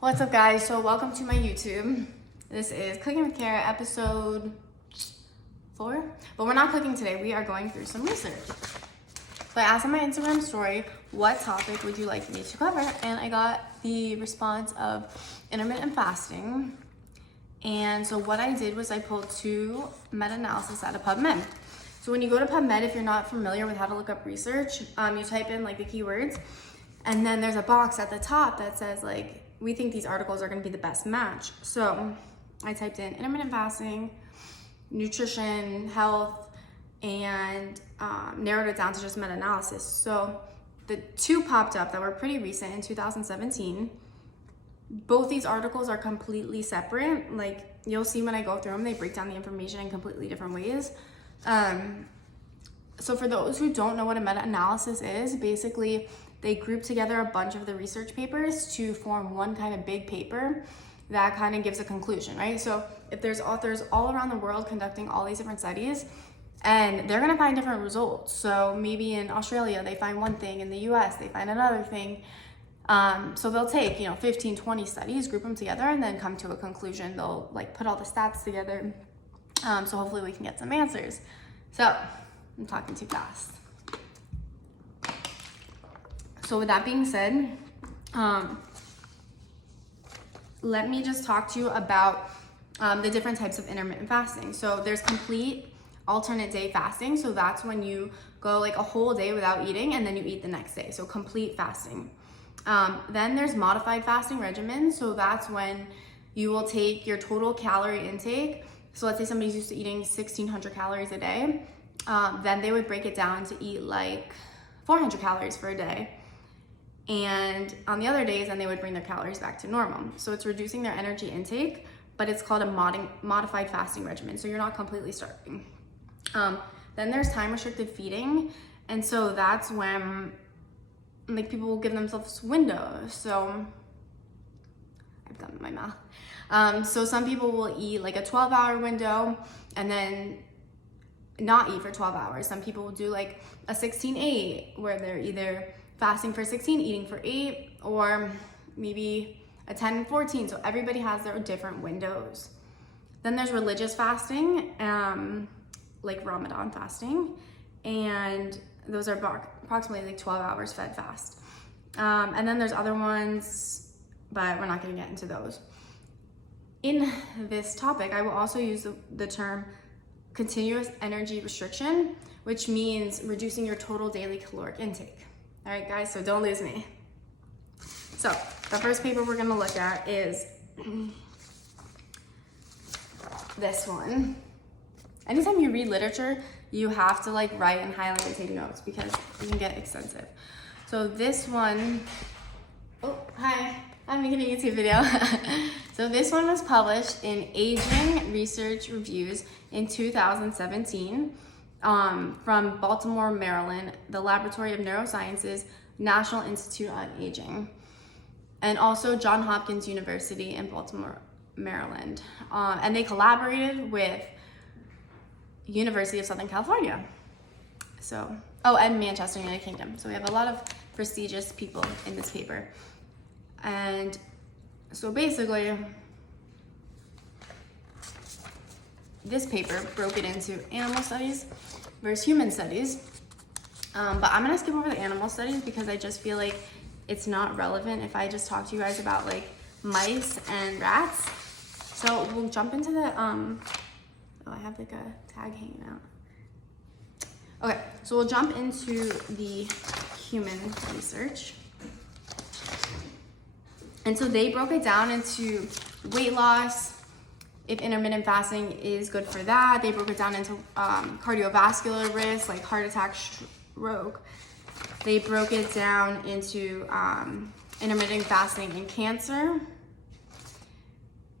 What's up, guys? So welcome to my YouTube. This is Cooking with Kara, episode 4. But we're not cooking today. We are going through some research. So I asked on my Instagram story, what topic would you like me to cover? And I got the response of intermittent fasting. And so what I did was I pulled 2 meta-analysis out of PubMed. So when you go to PubMed, if you're not familiar with how to look up research, you type in like the keywords, and then there's a box at the top that says like, we think these articles are gonna be the best match. So I typed in intermittent fasting, nutrition, health, and narrowed it down to just meta-analysis. So the 2 popped up that were pretty recent in 2017. Both these articles are completely separate. Like you'll see when I go through them, they break down the information in completely different ways. So for those who don't know what a meta-analysis is, basically they group together a bunch of the research papers to form one kind of big paper that kind of gives a conclusion, right? So if there's authors all around the world conducting all these different studies, and they're gonna find different results. So maybe in Australia, they find one thing, in the US, they find another thing. So they'll take, 15, 20 studies, group them together, and then come to a conclusion. They'll like put all the stats together. So hopefully we can get some answers. So I'm talking too fast. So with that being said, let me just talk to you about the different types of intermittent fasting. So there's complete alternate day fasting. So that's when you go like a whole day without eating and then you eat the next day. So complete fasting. Then there's modified fasting regimen. So that's when you will take your total calorie intake. So let's say somebody's used to eating 1,600 calories a day. Then they would break it down to eat like 400 calories for a day. And on the other days, then they would bring their calories back to normal. So it's reducing their energy intake, but it's called a modified fasting regimen. So you're not completely starving. Then there's time restricted feeding. And so that's when like people will give themselves windows. So I've gum in my mouth. So some people will eat like a 12-hour window and then not eat for 12 hours. Some people will do like a 16-8 where they're either fasting for 16, eating for 8, or maybe a 10 and 14. So everybody has their different windows. Then there's religious fasting, like Ramadan fasting, and those are approximately like 12 hours fed fast. And then there's other ones, but we're not gonna get into those. In this topic, I will also use the term continuous energy restriction, which means reducing your total daily caloric intake. All right, guys, so don't lose me. So the first paper we're gonna look at is this one. Anytime you read literature, you have to like write and highlight and take notes because it can get extensive. So this one, oh, hi, I'm making a YouTube video. So this one was published in Aging Research Reviews in 2017 from Baltimore, Maryland, the Laboratory of Neurosciences, National Institute on Aging, and also Johns Hopkins University in Baltimore, Maryland. And they collaborated with University of Southern California. So, and Manchester, United Kingdom. So we have a lot of prestigious people in this paper. And so basically, this paper broke it into animal studies versus human studies. But I'm gonna skip over the animal studies because I just feel like it's not relevant if I just talk to you guys about like mice and rats. So we'll jump into the, oh, I have like a tag hanging out. Okay, so we'll jump into the human research. And so they broke it down into weight loss, if intermittent fasting is good for that. They broke it down into cardiovascular risk, like heart attack, stroke. They broke it down into intermittent fasting and cancer.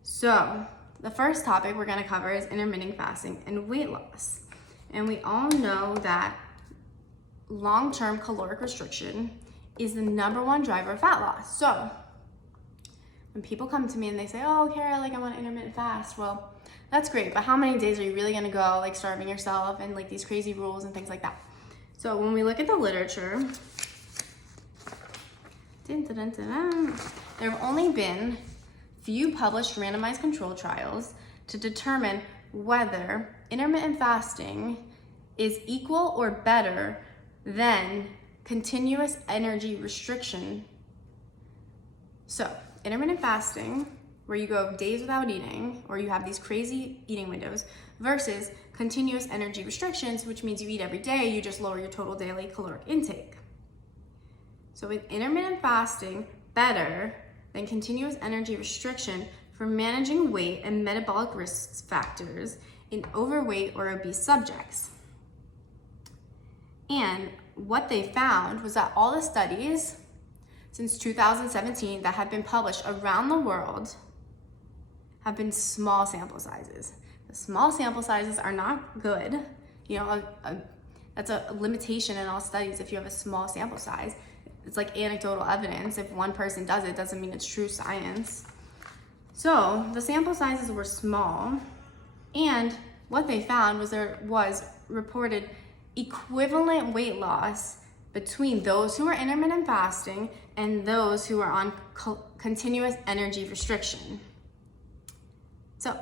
So the first topic we're gonna cover is intermittent fasting and weight loss. And we all know that long-term caloric restriction is the #1 driver of fat loss. So when people come to me and they say, oh, Kara, like I want to intermittent fast. Well, that's great, but how many days are you really gonna go like starving yourself and like these crazy rules and things like that? So when we look at the literature, there have only been few published randomized control trials to determine whether intermittent fasting is equal or better than continuous energy restriction. So, intermittent fasting, where you go days without eating, or you have these crazy eating windows, versus continuous energy restrictions, which means you eat every day, you just lower your total daily caloric intake. So with intermittent fasting, better than continuous energy restriction for managing weight and metabolic risk factors in overweight or obese subjects. And what they found was that all the studies since 2017 that have been published around the world have been small sample sizes. The small sample sizes are not good. You know, that's a limitation in all studies. If you have a small sample size, it's like anecdotal evidence. If one person does it, doesn't mean it's true science. So the sample sizes were small, and what they found was there was reported equivalent weight loss between those who are intermittent fasting and those who are on continuous energy restriction. So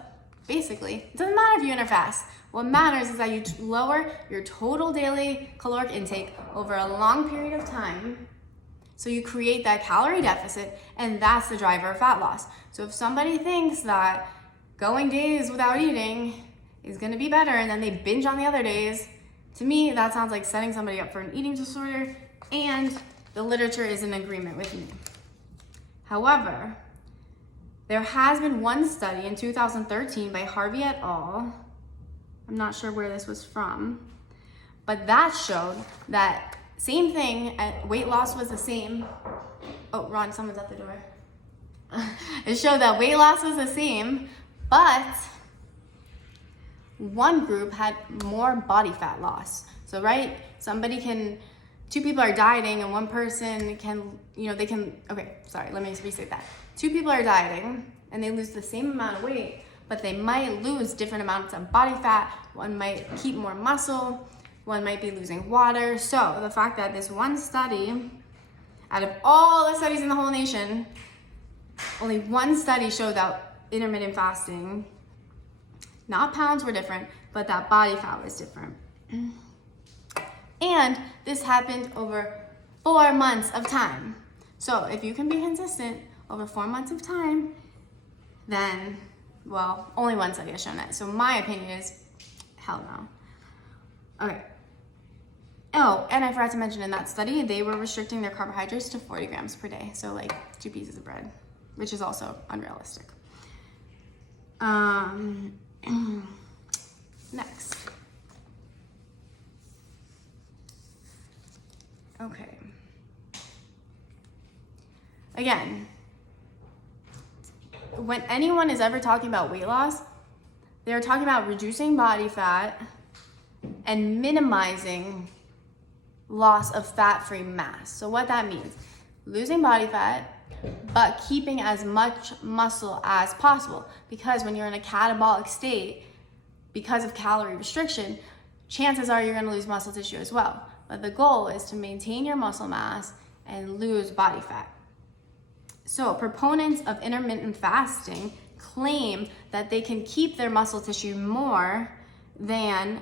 basically, it doesn't matter if you interfast. What matters is that you lower your total daily caloric intake over a long period of time. So you create that calorie deficit, and that's the driver of fat loss. So if somebody thinks that going days without eating is gonna be better and then they binge on the other days, to me, that sounds like setting somebody up for an eating disorder, and the literature is in agreement with me. However, there has been one study in 2013 by Harvey et al. I'm not sure where this was from, but that showed that same thing, weight loss was the same. Oh, Ron, someone's at the door. It showed that weight loss was the same, but one group had more body fat loss. So, right, two people are dieting and one person can, let me restate that. Two people are dieting and they lose the same amount of weight, but they might lose different amounts of body fat. One might keep more muscle, one might be losing water. So the fact that this one study, out of all the studies in the whole nation, only one study showed that intermittent fasting, not pounds were different, but that body fat was different. And this happened over 4 months of time. So if you can be consistent over 4 months of time, then, well, only one study has shown that. So my opinion is, hell no. Okay. Oh, and I forgot to mention in that study, they were restricting their carbohydrates to 40 grams per day. So like 2 pieces of bread, which is also unrealistic. Next. Okay. Again, when anyone is ever talking about weight loss, they're talking about reducing body fat and minimizing loss of fat-free mass. So what that means, losing body fat, but keeping as much muscle as possible. Because when you're in a catabolic state, because of calorie restriction, chances are you're gonna lose muscle tissue as well. But the goal is to maintain your muscle mass and lose body fat. So proponents of intermittent fasting claim that they can keep their muscle tissue more than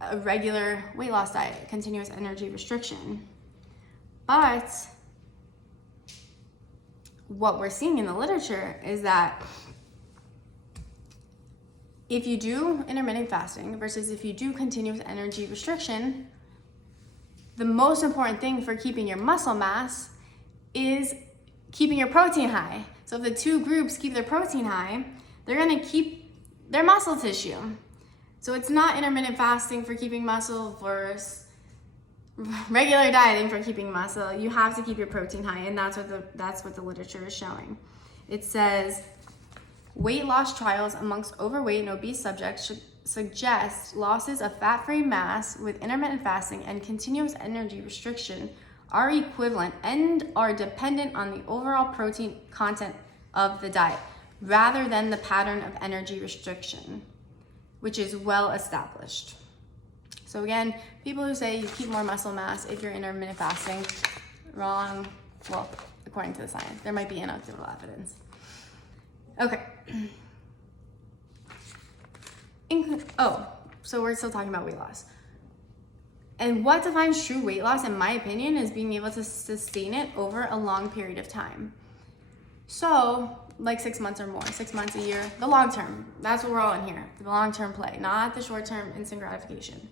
a regular weight loss diet, continuous energy restriction. But what we're seeing in the literature is that if you do intermittent fasting versus if you do continuous energy restriction, the most important thing for keeping your muscle mass is keeping your protein high. So if the two groups keep their protein high, they're gonna keep their muscle tissue. So it's not intermittent fasting for keeping muscle versus regular dieting for keeping muscle. You have to keep your protein high, and that's what the literature is showing. It says weight loss trials amongst overweight and obese subjects should suggest losses of fat-free mass with intermittent fasting and continuous energy restriction are equivalent and are dependent on the overall protein content of the diet rather than the pattern of energy restriction, which is well established. So again, people who say you keep more muscle mass if you're intermittent fasting, wrong. Well, according to the science, there might be anecdotal evidence. Okay. So we're still talking about weight loss. And what defines true weight loss, in my opinion, is being able to sustain it over a long period of time. So, like 6 months or more, 6 months, a year, the long term. That's what we're all in here, the long term play, not the short term instant gratification.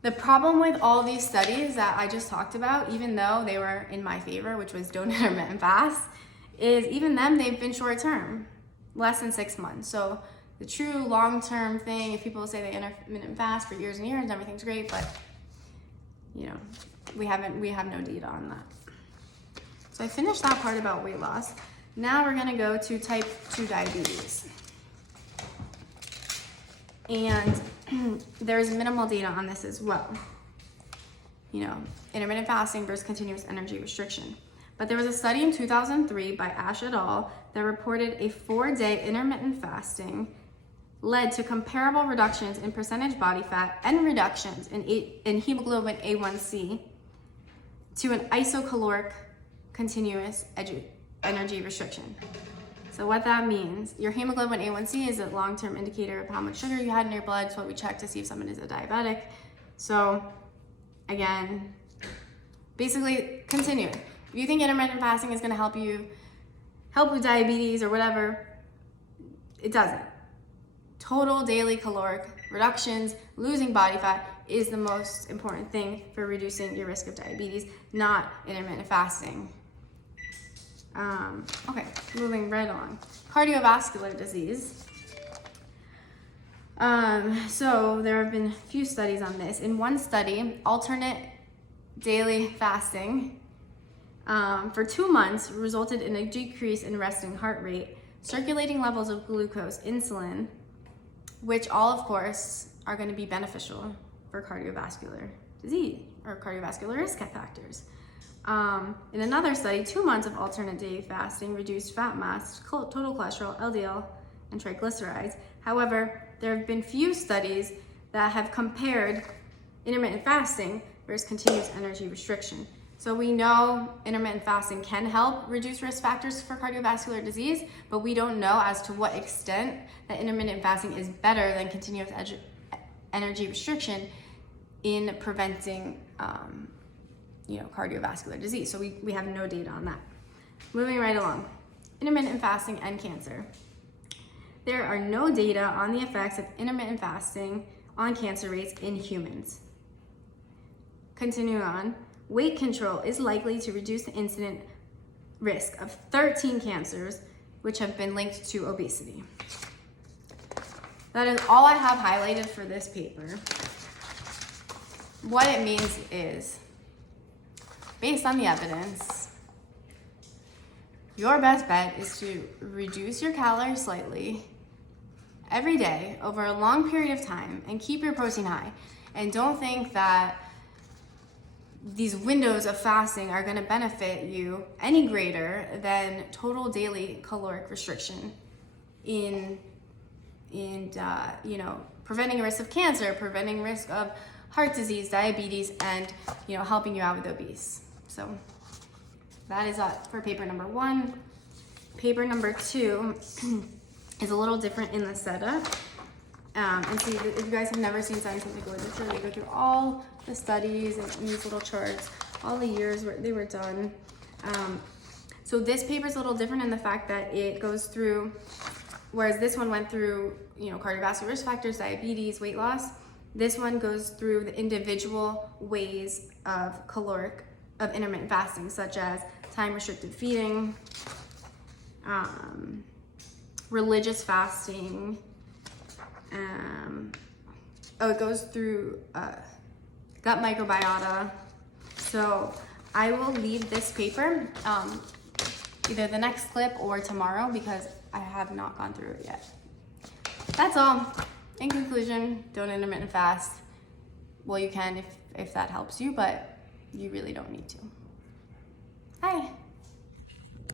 The problem with all these studies that I just talked about, even though they were in my favor, which was don't intermittent fast, is even them, they've been short term, less than 6 months. So the true long-term thing, if people say they intermittent fast for years and years, everything's great, but you know, we have no data on that. So I finished that part about weight loss. Now we're gonna go to type 2 diabetes. And there's minimal data on this as well. You know, intermittent fasting versus continuous energy restriction. But there was a study in 2003 by Ash et al. That reported a 4-day intermittent fasting led to comparable reductions in percentage body fat and reductions in hemoglobin A1C to an isocaloric continuous energy restriction. So what that means, your hemoglobin A1C is a long-term indicator of how much sugar you had in your blood. It's what we check to see if someone is a diabetic. So again, basically continue. If you think intermittent fasting is gonna help with diabetes or whatever, it doesn't. Total daily caloric reductions, losing body fat is the most important thing for reducing your risk of diabetes, not intermittent fasting. Okay, moving right along. Cardiovascular disease. So there have been a few studies on this. In one study, alternate daily fasting for 2 months resulted in a decrease in resting heart rate, circulating levels of glucose, insulin, which all, of course, are going to be beneficial for cardiovascular disease or cardiovascular risk factors. In another study, 2 months of alternate day fasting reduced fat mass, total cholesterol, LDL, and triglycerides. However, there have been few studies that have compared intermittent fasting versus continuous energy restriction. So we know intermittent fasting can help reduce risk factors for cardiovascular disease, but we don't know as to what extent that intermittent fasting is better than continuous energy restriction in preventing cardiovascular disease. So we have no data on that. Moving right along. Intermittent fasting and cancer. There are no data on the effects of intermittent fasting on cancer rates in humans. Continuing on. Weight control is likely to reduce the incident risk of 13 cancers, which have been linked to obesity. That is all I have highlighted for this paper. What it means is, based on the evidence, your best bet is to reduce your calories slightly every day over a long period of time and keep your protein high. And don't think that these windows of fasting are going to benefit you any greater than total daily caloric restriction in preventing a risk of cancer, preventing risk of heart disease, diabetes, and helping you out with obese. So that is for paper number 1. Paper number 2 is a little different in the setup. And see, if you guys have never seen scientific literature, they go through all the studies and these little charts, all the years where they were done. So this paper is a little different in the fact that it goes through, whereas this one went through, cardiovascular risk factors, diabetes, weight loss. This one goes through the individual ways of intermittent fasting, such as time-restricted feeding, religious fasting. It goes through gut microbiota. So I will leave this paper either the next clip or tomorrow because I have not gone through it yet. That's all. In conclusion, don't intermittent fast. Well, you can if that helps you, but you really don't need to. Hi.